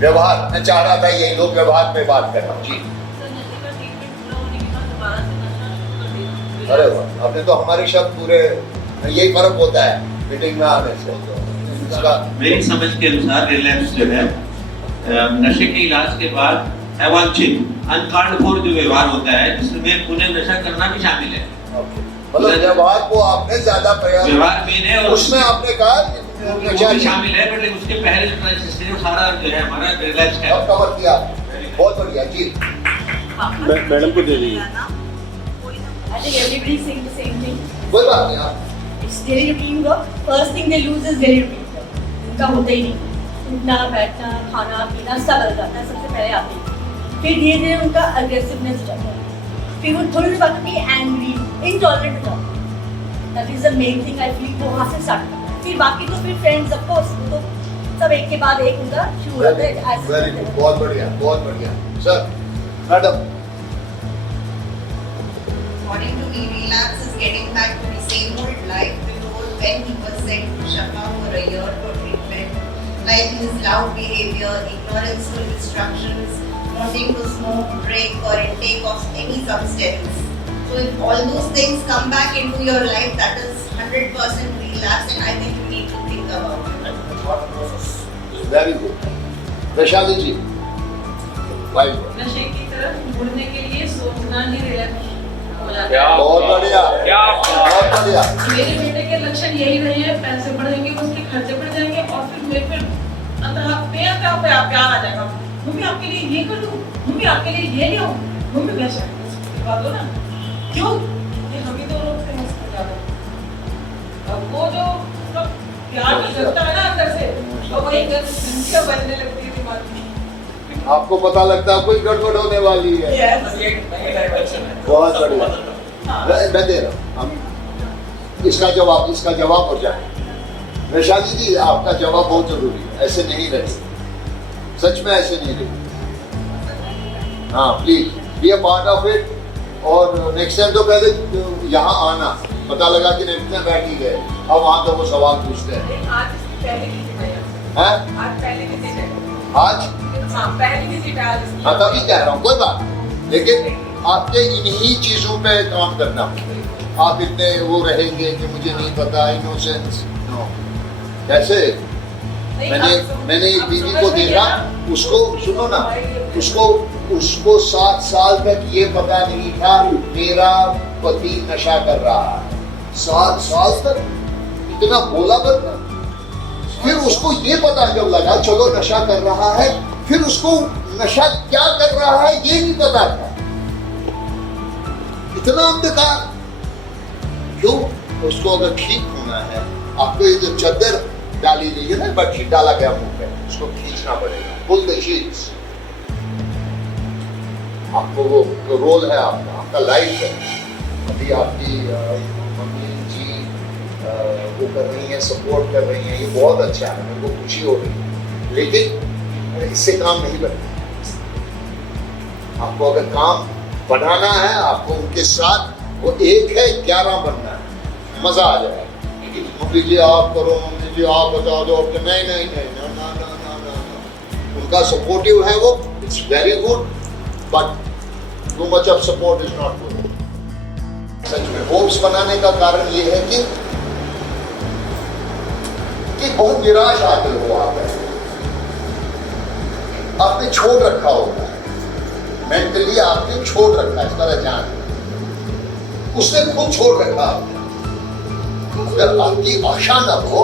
व्यवहार, मैं चाह रहा था यही लोग व्यवहार पे बात करना। जी अरे वाह, आपने तो हमारे शब्द पूरे, यही फर्क होता है मीटिंग में आने से। इसका मेरी समझ के अनुसार रिलैप्स जो है नशे के इलाज के बाद अवांछित अनकार्डफोर जो व्यवहार होता है जिसमें पुनः नशा करना भी शामिल है। मतलब व्यवहार को आपने ज्यादा प्रयास, व्यवहार में है और उसमें आपने कहा नशा शामिल है, बट उसके पहले जो सारा जो है हमारा रिलैप्स है कवर किया। बहुत बढ़िया जी, मैडम को दे दीजिए। I think everybody is saying the same thing. कोई बात नहीं आप It's daily routine work. First thing they lose is daily routine work. उनका होता ही नहीं, उठना बैठना खाना पीना सब अलग जाता है, सबसे पहले आते ही। फिर धीरे धीरे उनका अग्रेसिवनेस जाता है, फिर वो थोड़ी सी बात में एंग्री इंटॉलरेंट हो जाता है। That is the main thing I feel, वो वहाँ से स्टार्ट करता है। फिर बाकी तो फिर फ्रेंड्स ऑफ कोर्स तो सब एक के बाद एक उनका शुरू होता है। वेरी गुड, बहुत बढ़िया बहुत बढ़िया। Sir madam, According to me, relapse is getting back to the same old life before when he was sent to Shaka for a year for treatment, like his loud behavior, ignorance to instructions, wanting to smoke, drink or intake of any substance. So if all those things come back into your life, that is 100% relapse, and I think you need to think about it. Very good. Vaishali ji, wife, नशे की तरफ मुड़ने के लिए सोचना ही relapse हो जाता क्या है। बहुत बढ़िया बहुत बढ़िया। मेरे बेटे के लक्षण यही रहे हैं, पैसे बढ़ेंगे, उसके खर्चे बढ़ जाएंगे और फिर मेरे पे प्यार आ जाएगा। मम्मी आपके लिए ये कर दूं, मम्मी आपके लिए ये ले आऊं, मम्मी वैसे करवा दो ना। क्यों? ये हम ही दो लोग थे मस्त ज्यादा। अब वो जो प्यार जो जगता है ना अंदर से, और वही घंटियां बजने लगती है दिमाग में। आपको पता लगता है कोई गड़बड़ होने वाली है। बहुत बढ़िया, मैं दे रहा हूँ। हम इसका जवाब हो जाए। वैशाली जी, आपका जवाब बहुत जरूरी है, ऐसे नहीं रहे, सच में ऐसे नहीं रहे। हाँ please be a part of it, और नेक्स्ट टाइम तो पहले यहाँ आना, पता लगा कि नेक्स्ट टाइम बैठ ही गए, अब वहाँ तो वो सवाल पूछते हैं। आज पहले किसी का हैं? आज पहले किसी आज हाँ पहले किसी का हाँ तभी कह रहा हूँ, कोई बात नहीं। लेकिन आपके इन्हीं चीजों पे काम करना, आप इतने वो रहेंगे कि मुझे नहीं पता, इनोसेंस नो। कैसे मैंने एक बीवी को देखा, उसको सुनो ना, उसको 7 साल तक ये पता नहीं था मेरा पति नशा कर रहा है। 7 साल तक इतना बोला करना। फिर उसको ये पता जब लगा चलो नशा कर रहा है, फिर उसको नशा क्या कर रहा है ये नहीं पता था। इतना अंधकार क्यों? उसको अगर ठीक होना है, आपको ये जो चादर डाली गई है ना, बेडशीट डाला गया मुंह पे, उसको खींचना पड़ेगा। Pull the sheets. आपको वो रोल है आपका लाइफ है। अभी आपकी मम्मी जी वो कर रही है, सपोर्ट कर रही है, ये बहुत अच्छा है, मेरे को खुशी हो रही है। लेकिन इससे काम नहीं बनता। आपको अगर काम बनाना है, आपको उनके साथ वो एक है 11 बनना है, मजा आ जाएगा। मम्मी जी आप करो, मम्मी जी आप बता दो, नहीं नहीं नहीं ना ना ना ना ना। उनका सपोर्टिव है वो, it's very good, but too much of support is not good. सच में होप्स बनाने का कारण ये है कि बहुत निराश आते हो आप, आपने छोड़ रखा होगा, मेंटली आपने छोड़ रखा है, इस तरह जान उसने खुद छोड़ रखा आपने। अगर आपकी आशा ना हो,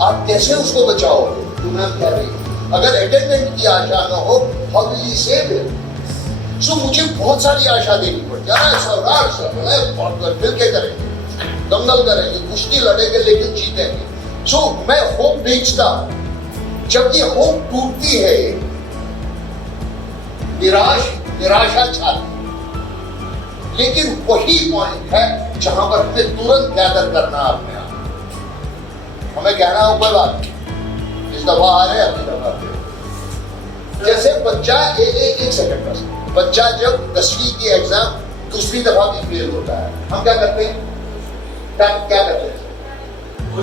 आप कैसे उसको बचाओगे? मैम कह रही है अगर अटेंडेंट की आशा ना हो, how will you save him? So मुझे बहुत सारी आशा देनी पड़ती है। सरदार सब मिलके करेंगे, दंगल करेंगे, कुश्ती लड़ेंगे, लेकिन जीतेंगे। सो मैं होप बेचता हूं। जब ये होप टूटती है, निराशा छाती, लेकिन वही पॉइंट है जहां पर हमें तुरंत गैदर करना अपने आप। हमें कहना हो कोई बात, इस दफा आ रहे अगली दफा दे। जैसे बच्चा एक सेकंड बस, बच्चा जब 10वीं की एग्जाम दूसरी दफा भी फेल होता है, हम क्या करते हैं? क्या करते हैं?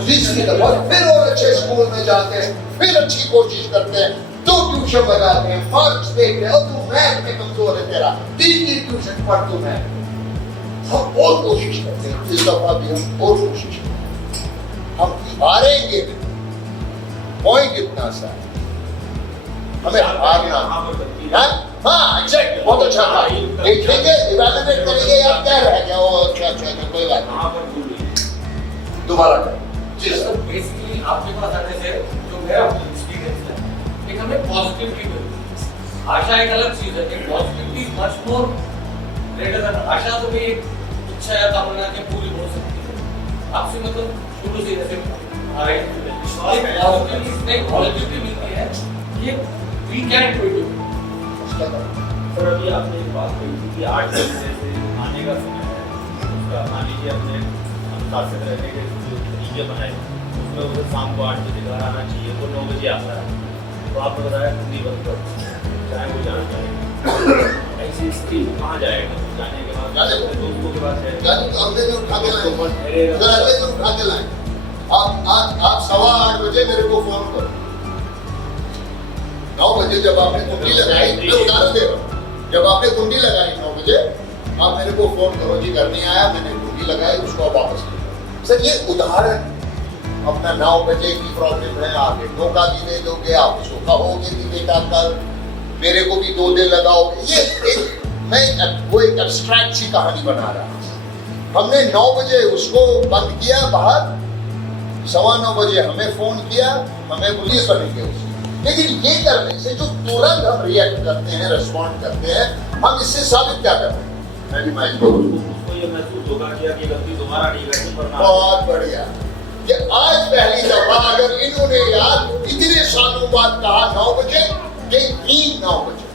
तीसरी दफा फिर और अच्छे स्कूल में जाते हैं, फिर अच्छी कोशिश करते हैं, 2 ट्यूशन लगाते हैं, मार्क्स देखते हैं, और तू मैथ में कमजोर है तेरा, 3 ट्यूशन पढ़ तू मैथ। हम और कोशिश करते हैं, इस दफा भी हम और कोशिश करते हैं, हम हारेंगे भी। पॉइंट इतना सा है, हमें हारना। हाँ एग्जैक्टली, बहुत अच्छा था। देखेंगे, इवैल्यूएट करेंगे, यार क्या रह गया, वो अच्छा कोई बात नहीं, दोबारा करें। जी सर। बेसिकली आपके पास आने से जो मेरा एक्सपीरियंस है, एक हमें पॉजिटिविटी मिलती है। आशा एक अलग चीज है, एक positivity much more greater than आशा। तो भी एक इच्छा या तमन्ना के पूरी हो सकती है। आपसे मतलब शुरू से जैसे आ रहे हैं, पॉजिटिविटी मिलती है, ये we can do it. Sir अभी आपने एक बात कही थी कि 8 बजे से आने का समय है, उसका मान लीजिए अपने अनुशासित रहने के जो तरीके बनाए, उसमें उसे शाम को 8 बजे घर आना चाहिए, वो 9 बजे आता है। तो आपने बताया कुंडी बंद कर, चाहे वो जाना चाहे, ऐसी स्थिति कहाँ जाएगा? जाने के बाद दोस्तों के पास गाड़ी तो अगले दिन उठा के लाएं, सर अगले दिन उठा के लाएं। आप 8:15 बजे मेरे को फोन करो। 9 बजे जब आपने कुंडी लगाई, मैं उदाहरण दे रहा हूँ, जब आपने कुंडी लगाई 9 बजे, आप मेरे को फोन करो, जी घर नहीं आया, मैंने कुंडी लगाई, उसको आप वापस ले लो। सर ये उदाहरण, अपना 9 बजे की प्रॉब्लम है, आगे धोखा भी दे दोगे, आप उसको कहोगे कि बेटा कल मेरे को भी 2 दिन लगाओगे। ये एक मैं वो एक एब्स्ट्रैक्ट सी कहानी बना रहा हूँ। हमने 9 बजे उसको बंद किया बाहर, 9:15 बजे हमें फोन किया, हमें पुलिस बनेंगे उसकी। लेकिन ये करने से जो तुरंत हम रिएक्ट करते हैं, रिस्पॉन्ड करते हैं, हम इससे साबित क्या कर रहे हैं? मैं भी माइंड करूँ, उसको ये महसूस होगा कि अब ये गलती दोबारा नहीं करनी, पर बहुत बढ़िया। ये आज पहली दफा अगर इन्होंने यार इतने सालों बाद कहा 9 बजे, ये 9 बजे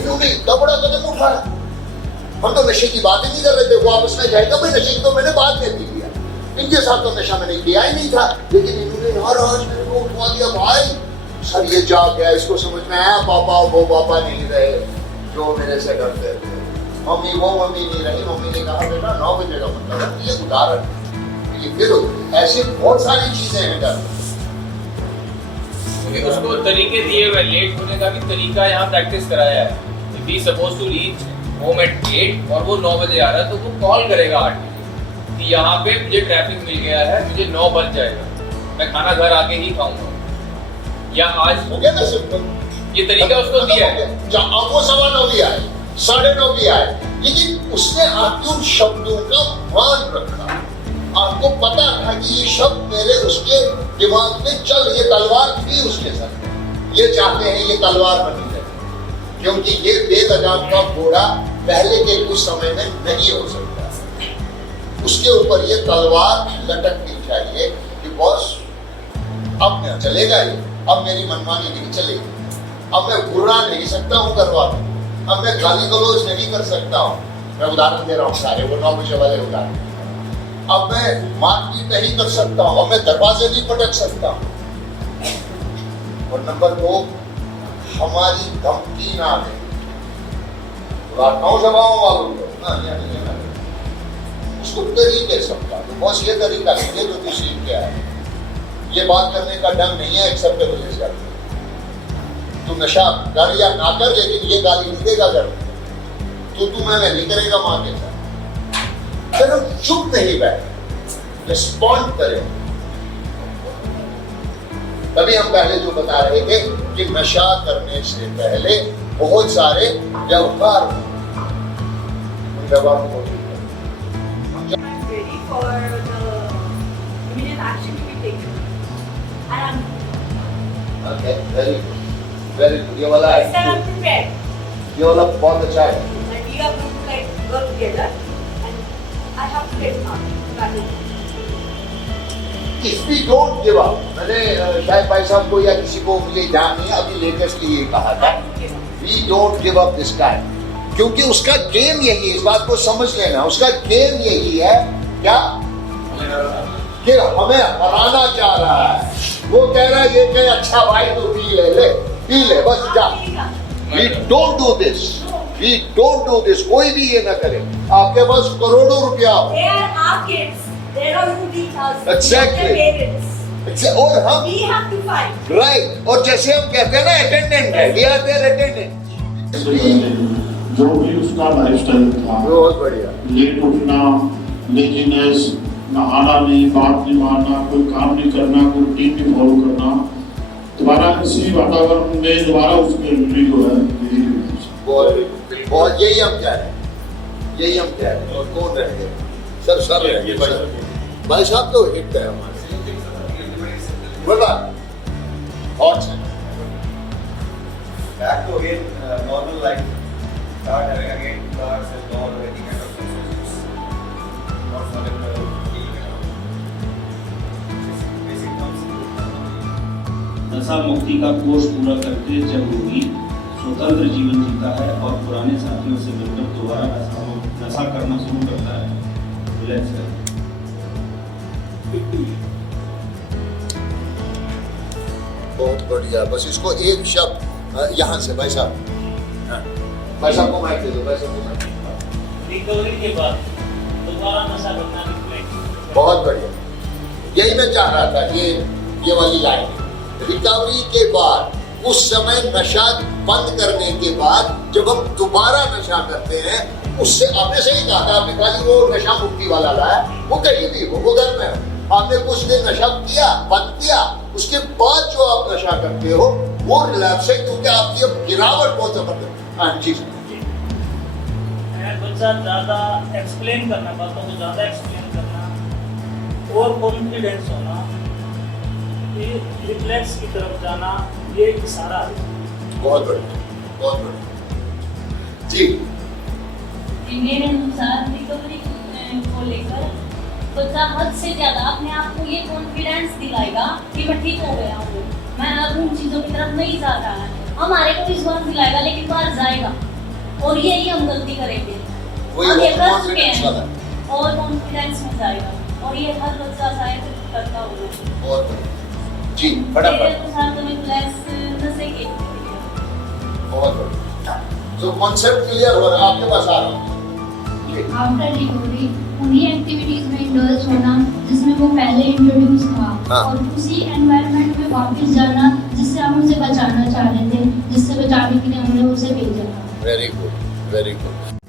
इन्होंने इतना बड़ा कदम उठाया। हम तो नशे की बात ही नहीं कर रहे थे, वो आपस में जाएगा भाई, नशे की तो मैंने बाद में पी लिया, इनके साथ तो नशा मैंने किया ही नहीं था, लेकिन इन्होंने यार आज मेरे को उठवा दिया। भाई सर ये जाग गया, इसको समझ में आया, पापा वो पापा नहीं रहे जो मेरे से करते थे, मम्मी वो मम्मी नहीं रही, मम्मी ने कहा बेटा 9 बजे का मतलब है। ये उदाहरण, ये फिर ऐसे बहुत सारी चीजें हैं डर। उसको तरीके दिए हुए, लेट होने का भी तरीका यहाँ प्रैक्टिस कराया है। If he suppose to reach home at 8 और वो 9 बजे आ रहा है, तो वो कॉल करेगा 8 बजे कि यहाँ पे मुझे ट्रैफिक मिल गया है, मुझे 9 बज जाएगा, मैं खाना घर आके ही खाऊंगा। या आज हो गया ना सिंपल, ये तरीका उसको दिया है। अब वो 9:15 भी आए, 9:30 भी आए, लेकिन उसने आपके उन शब्दों का मान रखा। आपको पता था कि ये शब्द मेरे उसके दिमाग में चल, ये तलवार थी उसके सर, ये चाहते हैं ये तलवार बनी जाए, क्योंकि ये बेलगाम का घोड़ा पहले के कुछ समय में नहीं हो सकता, उसके ऊपर ये तलवार लटकनी चाहिए कि बॉस अब मैं चलेगा ये, अब मेरी मनमानी नहीं चलेगी, अब मैं घुरा नहीं सकता हूँ करवा, अब मैं गाली गलौज नहीं कर सकता हूँ। मैं उदाहरण दे रहा हूँ सारे, वो 9 बजे वाले उदाहरण। अब मैं मारपीट नहीं कर सकता हूँ, अब मैं दरवाजे नहीं पटक सकता हूँ। और नंबर 2, हमारी धमकी ना दे, सभाओं वालों को उसको तरीके सबका, तो बस ये तरीका नहीं है जो तू सीख के आया, ये बात करने का ढंग नहीं है एक्सेप्टेबल इस घर में। तू नशा कर या ना कर, लेकिन ये गाली नहीं देगा घर में, तू मैं नहीं करेगा माँ के साथ। फिर हम चुप नहीं बैठे, रिस्पॉन्ड करें। तभी हम पहले जो बता रहे थे कि नशा करने से पहले बहुत सारे व्यवहार ready for the immediate action to be taken. And Okay, very good, very good. ये वाला I'm prepared. ये वाला बहुत अच्छा है। And we are going to like work together. And I have to get started. If we don't give up, मैंने शायद भाई साहब को या किसी को मुझे ध्यान नहीं, अभी लेटेस्टली ये कहा था, we don't give up this guy, क्योंकि उसका गेम यही है, इस बात को समझ लेना, उसका गेम यही है क्या कि हमें हराना चाह रहा है। वो कह रहा है ये कहे अच्छा भाई तो पी ले बस जा। We don't do this, we don't do this, कोई भी ये ना करे। आपके पास करोड़ों रुपया हो, They are our kids. They are going to teach us. Exactly. Their parents. और हम We have to fight. Right, और जैसे हम कहते हैं ना अटेंडेंट है, we are their attendant. जो भी उसका लाइफस्टाइल था, बहुत बढ़िया। लेट उठना, लेजीनेस, नहाना नहीं, बात नहीं मारना, कोई काम नहीं करना, कोई रूटीन नहीं फॉलो करना, दोबारा इसी वातावरण में दोबारा उसके जो है बहुत यही हम कह रहे हैं, यही हम कह रहे हैं। और कौन रह गए? सर रह गए। भाई साहब तो हिट है हमारे। बोला और Back to again normal life. Start having again cars and all any kind of issues. Not for the basic concept. नशा मुक्ति का कोर्स पूरा करके जब रोगी स्वतंत्र जीवन जीता है और पुराने साथियों से मिलकर दोबारा नशा करना शुरू करता है। रिलैक्स है। बहुत बढ़िया। बस इसको एक शब्द यहाँ से भाई साहब, भाई साहब को माइक दे दो, भाई साहब को माइक। रिकवरी के बाद दोबारा नशा करना रिकमेंड। बहुत बढ़िया, यही मैं चाह रहा था, ये वाली लाइन। रिकवरी के बाद, उस समय नशा बंद करने के बाद जब हम दोबारा नशा करते हैं, उससे आपने सही कहा था, आपने कहा वो नशा मुक्ति वाला लाया, वो कहीं भी हो, वो घर में हो, आपने कुछ दिन नशा किया, बंद किया, उसके बाद जो आप नशा करते हो वो रिलैप्स है, क्योंकि आपकी अब गिरावट बहुत जबरदस्त। हाँ जी, बच्चा ज़्यादा एक्सप्लेन करना, बातों को ज़्यादा एक्सप्लेन करना और कॉन्फिडेंस होना, रिफ्लेक्स की तरफ जाना, ये एक इशारा है। बहुत बढ़िया, बहुत बढ़िया जी। मेरे अनुसार रिकवरी को लेकर बच्चा हद से ज्यादा अपने आप को ये कॉन्फिडेंस दिलाएगा कि मैं ठीक हो गया हूँ, मैं अब उन चीज़ों की तरफ नहीं जा रहा है। हमारे को विश्वास दिलाएगा, लेकिन बाहर जाएगा और यही हम गलती करेंगे। हम ये कर चुके हैं और कॉन्फिडेंस में जाएगा, और ये हर बच्चा शायद करता होगा। बहुत बढ़िया जी, फटाफट। नशे के बहुत बढ़िया। तो कॉन्सेप्ट क्लियर हो रहा है, आपके पास आ रहा है। आफ्टर रिकवरी उन्हीं एक्टिविटीज में इंडल्ज होना जिसमें वो पहले इंट्रोड्यूस था, हाँ। और उसी एनवायरनमेंट में वापस जाना जिससे हम उसे बचाना चाह रहे थे, जिससे बचाने के लिए हमने उसे भेजा था। Very good, very good.